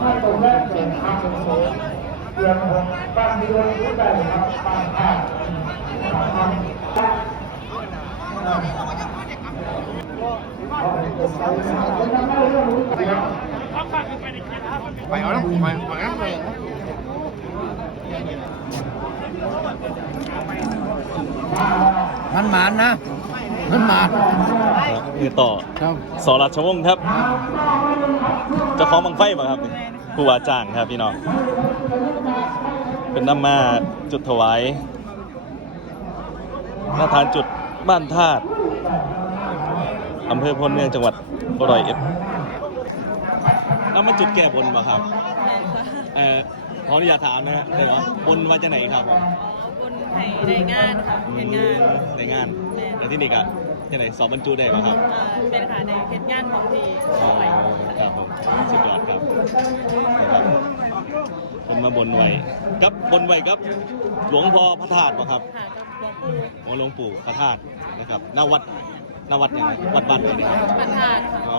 อนหกบ้านเดือนรู้ได้ครับบ้านท่าบ้านท่าไปเอาแล้วไปไปงั้นไปมันหมานนะ มันหมานคือต่อสรัชวงศ์ครับ เจ้าของบังไฟป่ะครับผู้ว่าจ้างครับพี่น้องเป็นน้ำมาจุดถวายหน้าทานจุดบ้านธาตุอำเภอพลเมืองจังหวัดร้อยเอ็ดน้ำมาจุดแก้บนป่ะครับเอ่อขออนุญาตถามนะฮะเดี๋ยวบนว่าจะไหนครับผมบนไห้ในงานค่ะเป็นงานในงานแม่ในที่นี่กะที่ไหนสอบบรรจุได้ป่ะครับอ่าเป็นค่ะในเพชรงานของที อ๋อ ไว้ ครับผมสุดยอด ครับนะครับคนมาบนไว้กับบนไว้กับ หลวงพ่อพระธาตุป่ะครับค่ะกับหลวงปู่โอ้หลวงปู่พระธาตุนะครับหน้าวัดหน้าวัดยังไงวัดบ้านเลยครับประธานค่ะอ๋อ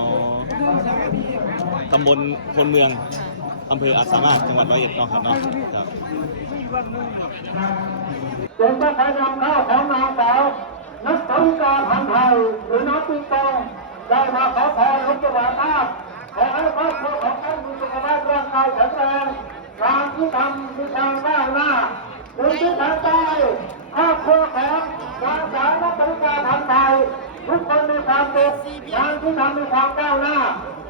ตำบลพลเมืองค่ะอำเภออาจสามารถจังหวัดร้อยเอ็ดเนาะครับเนาะครับเป็นพระพยามข้าวของนางสาวนักสงการพันไทยหรือน้องปิงปองได้มาขอพรหลวงปู่หลานนา ขอให้ครอบครัวของท่านมีสุขภาพร่างกายแข็งแรงงานที่ทำมีทางก้าหน้าหรือที่ทางใต้ครอบครัวของนางสาวนักสงการพันไทยทุกคนมีความสุขงานที่ทำมีความก้าวหน้า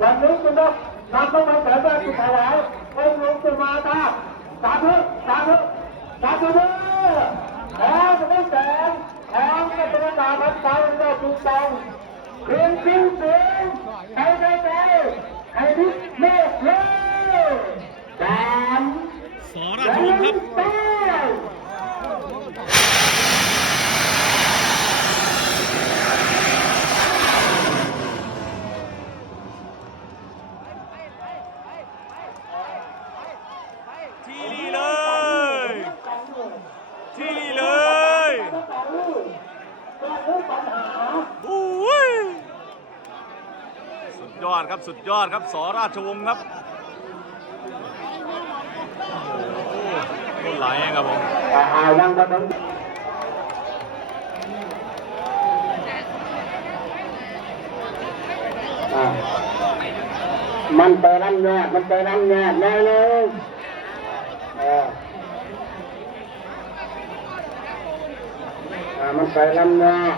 วันนี้คุณนกนำต้องมาเสริมด้วยจิตถวายองค์หลวงปู่มาตาสาธุสาธุสาธุเด้อขอพระแสงของพระพุทธเจ้าพระเจ้าเจ้าทุกตอพียงสิ้นเสียงใจใจใจให้ทิศเมฆเลยสาม สอราชวงศ์ครับ เต้า ที่นี่เลย ที่นี่เลย อุ้ยสุดย อดครับสุดยอดครับสอราชวงศ์ครับโอ้โหคนหลายแองครับผมมันไปรันแยกมันไปรันแยกแน่เลยเออมันไปรันแยก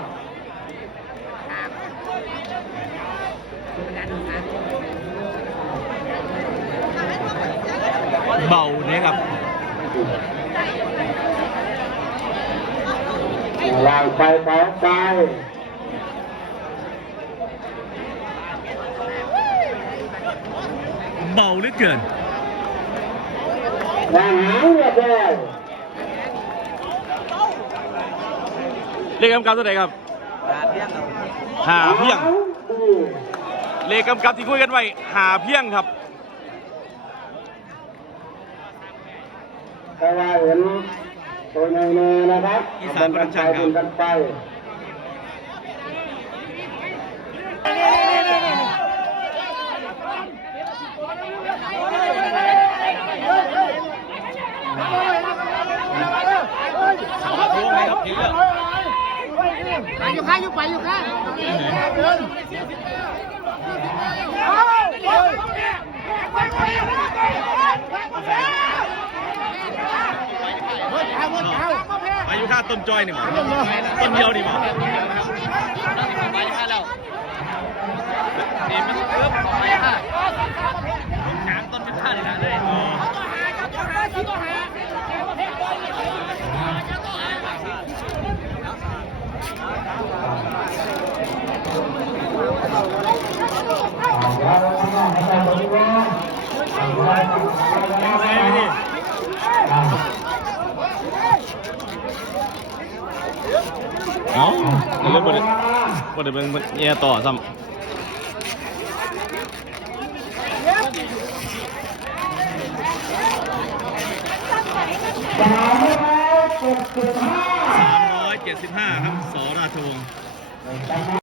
เบาเนี่ยครับวางไฟเผาไฟเบาเหลือเกินวางหางเรียบร้อยเลขกำกับเท่าไหร่ครับหาเพียงดีเลขกำกับที่คุยกันไว้หาเพียงครับ แต่ว่าเห็นตัวในเนยนะครับอีสานประชันครับบุญกันไปสอราชวงศ์ไหมครับเห็นแล้วไปอยู่ข้างอยู่ไปอยู่ข้าง อายุค่า ต้นจอยนี่หมอต้นเดียวนี่หมอต้นเป็นท่าเลยนะเลยเอ้า เรื่องบริบริเวณแย่ต่อซ้ำสามร้อยเจ็ดสิบห้า375ครับสอราชวงศ์